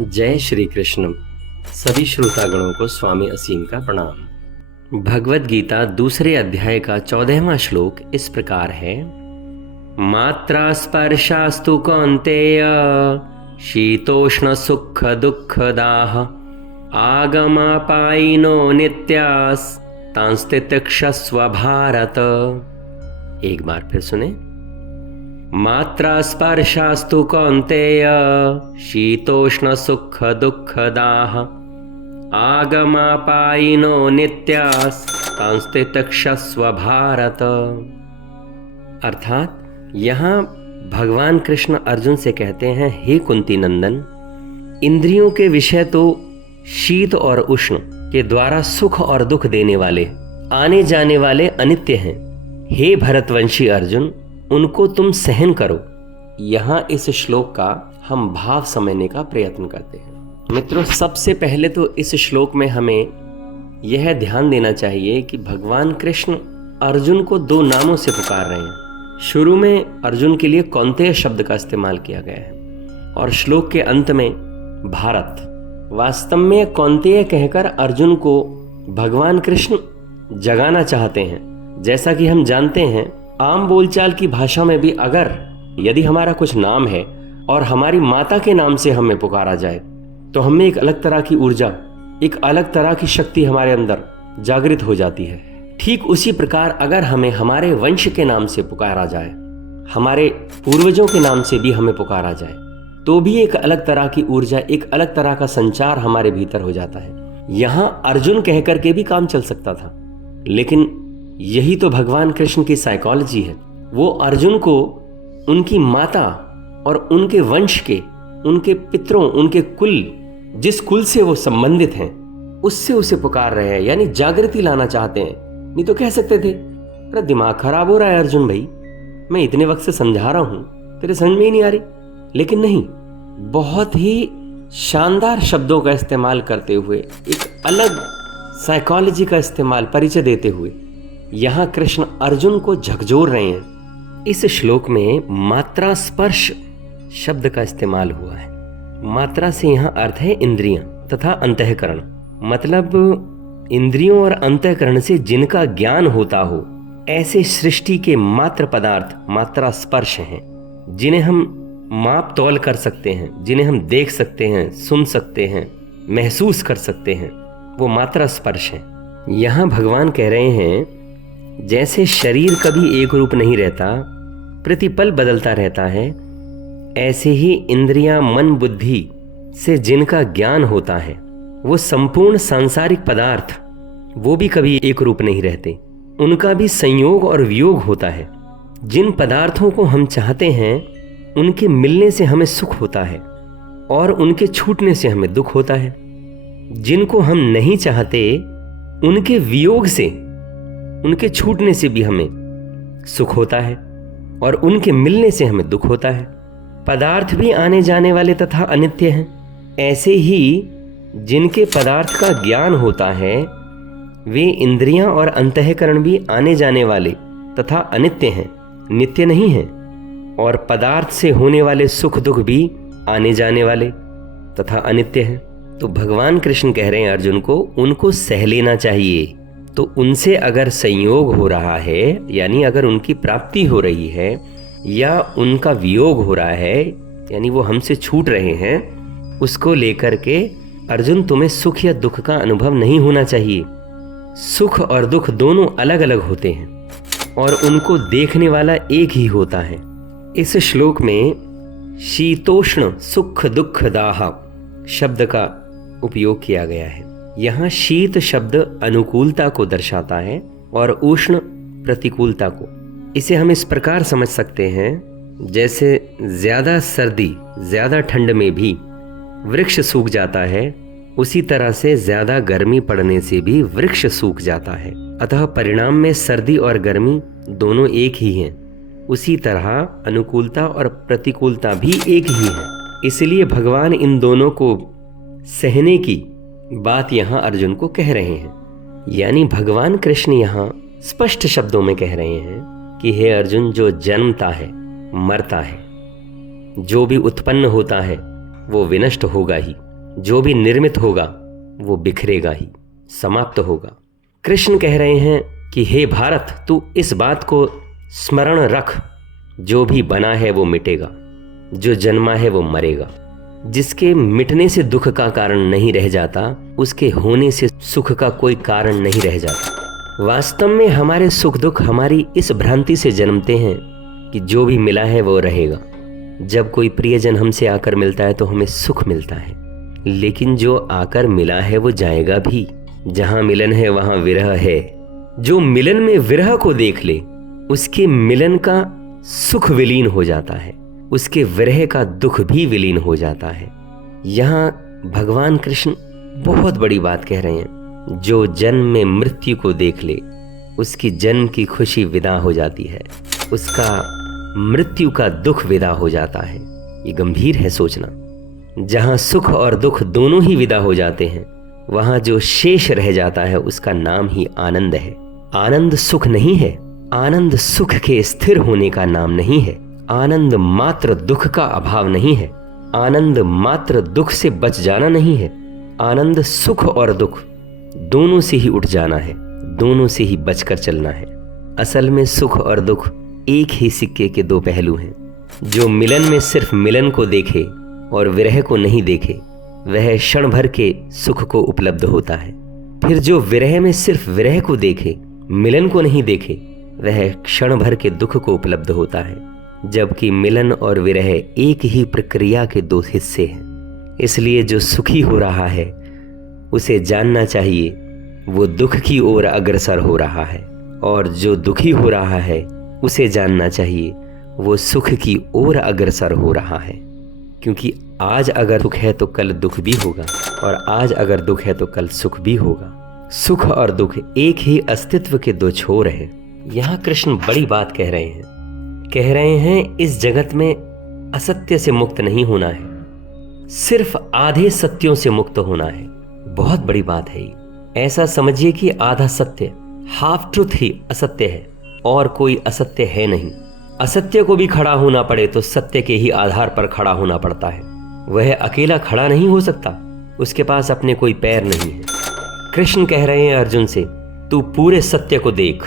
जय श्री कृष्ण। सभी श्रोतागणों को स्वामी असीम का प्रणाम। भगवद गीता दूसरे अध्याय का 14वां श्लोक इस प्रकार है। मात्रा स्पर्शास्तु कौन्तेय शीतोष्ण सुख दुःखदाः आगमापायिनो नित्यास् तांस्तितिक्षस्व भारत। एक बार फिर सुने। मात्रा स्पर्शास्तु कौन्तेय शीतोष्ण सुख दुःखदाः आगमापायिनो नित्यास् तांस्तितिक्षस्व भारत। अर्थात यहाँ भगवान कृष्ण अर्जुन से कहते हैं, हे कुंती नंदन, इंद्रियों के विषय तो शीत और उष्ण के द्वारा सुख और दुख देने वाले, आने जाने वाले अनित्य हैं। हे भरतवंशी अर्जुन, उनको तुम सहन करो। यहाँ इस श्लोक का हम भाव समझने का प्रयत्न करते हैं। मित्रों, सबसे पहले तो इस श्लोक में हमें यह ध्यान देना चाहिए कि भगवान कृष्ण अर्जुन को दो नामों से पुकार रहे हैं। शुरू में अर्जुन के लिए कौन्तेय शब्द का इस्तेमाल किया गया है और श्लोक के अंत में भारत। वास्तव में कौन्तेय कहकर अर्जुन को भगवान कृष्ण जगाना चाहते हैं। जैसा कि हम जानते हैं, आम बोलचाल की भाषा में भी अगर यदि हमारा कुछ नाम है और हमारी माता के नाम से हमें पुकारा जाए तो हमें एक अलग तरह की ऊर्जा, एक अलग तरह की शक्ति हमारे अंदर जागृत हो जाती है। ठीक उसी प्रकार अगर हमें हमारे वंश के नाम से पुकारा जाए, हमारे पूर्वजों के नाम से भी हमें पुकारा जाए, तो भी एक अलग तरह की ऊर्जा, एक अलग तरह का संचार हमारे भीतर हो जाता है। यहां अर्जुन कहकर के भी काम चल सकता था, लेकिन यही तो भगवान कृष्ण की साइकोलॉजी है। वो अर्जुन को उनकी माता और उनके वंश के, उनके पितरों, उनके कुल, जिस कुल से वो संबंधित हैं, उससे उसे पुकार रहे हैं, यानी जागृति लाना चाहते हैं। नहीं तो कह सकते थे, अरे दिमाग खराब हो रहा है अर्जुन भाई, मैं इतने वक्त से समझा रहा हूं, तेरे समझ में ही नहीं आ रही। लेकिन नहीं, बहुत ही शानदार शब्दों का इस्तेमाल करते हुए, एक अलग साइकोलॉजी का इस्तेमाल, परिचय देते हुए यहाँ कृष्ण अर्जुन को झकझोर रहे हैं। इस श्लोक में मात्रा स्पर्श शब्द का इस्तेमाल हुआ है। मात्रा से यहाँ अर्थ है इंद्रियां तथा अंतःकरण। मतलब इंद्रियों और अंतःकरण से जिनका ज्ञान होता हो, ऐसे सृष्टि के मात्र पदार्थ मात्रा स्पर्श हैं, जिन्हें हम माप तौल कर सकते हैं, जिन्हें हम देख सकते हैं, सुन सकते हैं, महसूस कर सकते हैं, वो मात्रा स्पर्श है। यहाँ भगवान कह रहे हैं, जैसे शरीर कभी एक रूप नहीं रहता, प्रतिपल बदलता रहता है, ऐसे ही इंद्रियां, मन, बुद्धि से जिनका ज्ञान होता है, वो संपूर्ण सांसारिक पदार्थ, वो भी कभी एक रूप नहीं रहते। उनका भी संयोग और वियोग होता है। जिन पदार्थों को हम चाहते हैं, उनके मिलने से हमें सुख होता है और उनके छूटने से हमें दुख होता है। जिनको हम नहीं चाहते, उनके वियोग से, उनके छूटने से भी हमें सुख होता है और उनके मिलने से हमें दुख होता है। पदार्थ भी आने जाने वाले तथा अनित्य हैं। ऐसे ही जिनके पदार्थ का ज्ञान होता है, वे इंद्रियां और अंतःकरण भी आने जाने वाले तथा अनित्य हैं, नित्य नहीं हैं। और पदार्थ से होने वाले सुख दुख भी आने जाने वाले तथा अनित्य हैं। तो भगवान कृष्ण कह रहे हैं अर्जुन को, उनको सह लेना चाहिए। तो उनसे अगर संयोग हो रहा है, यानी अगर उनकी प्राप्ति हो रही है, या उनका वियोग हो रहा है, यानी वो हमसे छूट रहे हैं, उसको लेकर के अर्जुन तुम्हें सुख या दुख का अनुभव नहीं होना चाहिए। सुख और दुख दोनों अलग अलग होते हैं और उनको देखने वाला एक ही होता है। इस श्लोक में शीतोष्ण सुख दुख दाह शब्द का उपयोग किया गया है। यहाँ शीत शब्द अनुकूलता को दर्शाता है और उष्ण प्रतिकूलता को। इसे हम इस प्रकार समझ सकते हैं, जैसे ज्यादा सर्दी, ज्यादा ठंड में भी वृक्ष सूख जाता है, उसी तरह से ज्यादा गर्मी पड़ने से भी वृक्ष सूख जाता है। अतः परिणाम में सर्दी और गर्मी दोनों एक ही हैं। उसी तरह अनुकूलता और प्रतिकूलता भी एक ही है। इसलिए भगवान इन दोनों को सहने की बात यहाँ अर्जुन को कह रहे हैं। यानी भगवान कृष्ण यहाँ स्पष्ट शब्दों में कह रहे हैं कि हे अर्जुन, जो जन्मता है मरता है, जो भी उत्पन्न होता है वो विनष्ट होगा ही। जो भी निर्मित होगा वो बिखरेगा ही, समाप्त होगा। कृष्ण कह रहे हैं कि हे भारत, तू इस बात को स्मरण रख, जो भी बना है वो मिटेगा, जो जन्मा है वो मरेगा। जिसके मिटने से दुख का कारण नहीं रह जाता, उसके होने से सुख का कोई कारण नहीं रह जाता। वास्तव में हमारे सुख दुख हमारी इस भ्रांति से जन्मते हैं कि जो भी मिला है वो रहेगा। जब कोई प्रियजन हमसे आकर मिलता है तो हमें सुख मिलता है, लेकिन जो आकर मिला है वो जाएगा भी। जहां मिलन है वहां विरह है। जो मिलन में विरह को देख ले, उसके मिलन का सुख विलीन हो जाता है, उसके विरह का दुख भी विलीन हो जाता है। यहाँ भगवान कृष्ण बहुत बड़ी बात कह रहे हैं। जो जन्म में मृत्यु को देख ले, उसकी जन्म की खुशी विदा हो जाती है, उसका मृत्यु का दुख विदा हो जाता है। ये गंभीर है सोचना। जहां सुख और दुख दोनों ही विदा हो जाते हैं, वहां जो शेष रह जाता है उसका नाम ही आनंद है। आनंद सुख नहीं है, आनंद सुख के स्थिर होने का नाम नहीं है। आनंद मात्र दुख का अभाव नहीं है, आनंद मात्र दुख से बच जाना नहीं है। आनंद सुख और दुख दोनों से ही उठ जाना है, दोनों से ही बचकर चलना है। असल में सुख और दुख एक ही सिक्के के दो पहलू हैं। जो मिलन में सिर्फ मिलन को देखे और विरह को नहीं देखे, वह क्षण भर के सुख को उपलब्ध होता है। फिर जो विरह में सिर्फ विरह को देखे, मिलन को नहीं देखे, वह क्षण भर के दुख को उपलब्ध होता है। जबकि मिलन और विरह एक ही प्रक्रिया के दो हिस्से हैं। इसलिए जो सुखी हो रहा है उसे जानना चाहिए वो दुख की ओर अग्रसर हो रहा है, और जो दुखी हो रहा है उसे जानना चाहिए वो सुख की ओर अग्रसर हो रहा है। क्योंकि आज अगर सुख है तो कल दुख भी होगा, और आज अगर दुख है तो कल सुख भी होगा। सुख और दुख एक ही अस्तित्व के दो छोर हैं। यहाँ कृष्ण बड़ी बात कह रहे हैं इस जगत में असत्य से मुक्त नहीं होना है, सिर्फ आधे सत्यों से मुक्त होना है। बहुत बड़ी बात है ये। ऐसा समझिए कि आधा सत्य, हाफ ट्रुथ ही असत्य है, और कोई असत्य है नहीं। असत्य को भी खड़ा होना पड़े तो सत्य के ही आधार पर खड़ा होना पड़ता है। वह अकेला खड़ा नहीं हो सकता, उसके पास अपने कोई पैर नहीं है। कृष्ण कह रहे हैं अर्जुन से, तू पूरे सत्य को देख।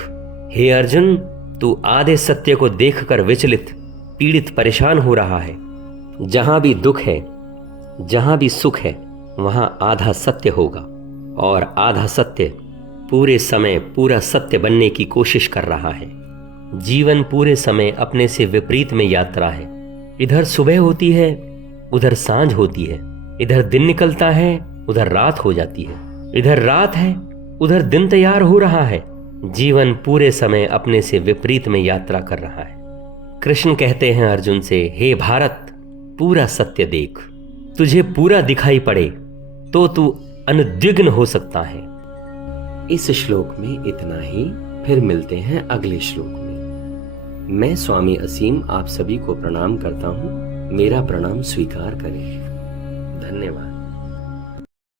हे अर्जुन, तू आधे सत्य को देखकर विचलित, पीड़ित, परेशान हो रहा है। जहां भी दुख है, जहां भी सुख है, वहां आधा सत्य होगा, और आधा सत्य पूरे समय पूरा सत्य बनने की कोशिश कर रहा है। जीवन पूरे समय अपने से विपरीत में यात्रा है। इधर सुबह होती है, उधर सांझ होती है। इधर दिन निकलता है, उधर रात हो जाती है। इधर रात है, उधर दिन तैयार हो रहा है। जीवन पूरे समय अपने से विपरीत में यात्रा कर रहा है। कृष्ण कहते हैं अर्जुन से, हे भारत, पूरा सत्य देख। तुझे पूरा दिखाई पड़े तो तू अनुद्विग्न हो सकता है। इस श्लोक में इतना ही, फिर मिलते हैं अगले श्लोक में। मैं स्वामी असीम आप सभी को प्रणाम करता हूं। मेरा प्रणाम स्वीकार करें। धन्यवाद।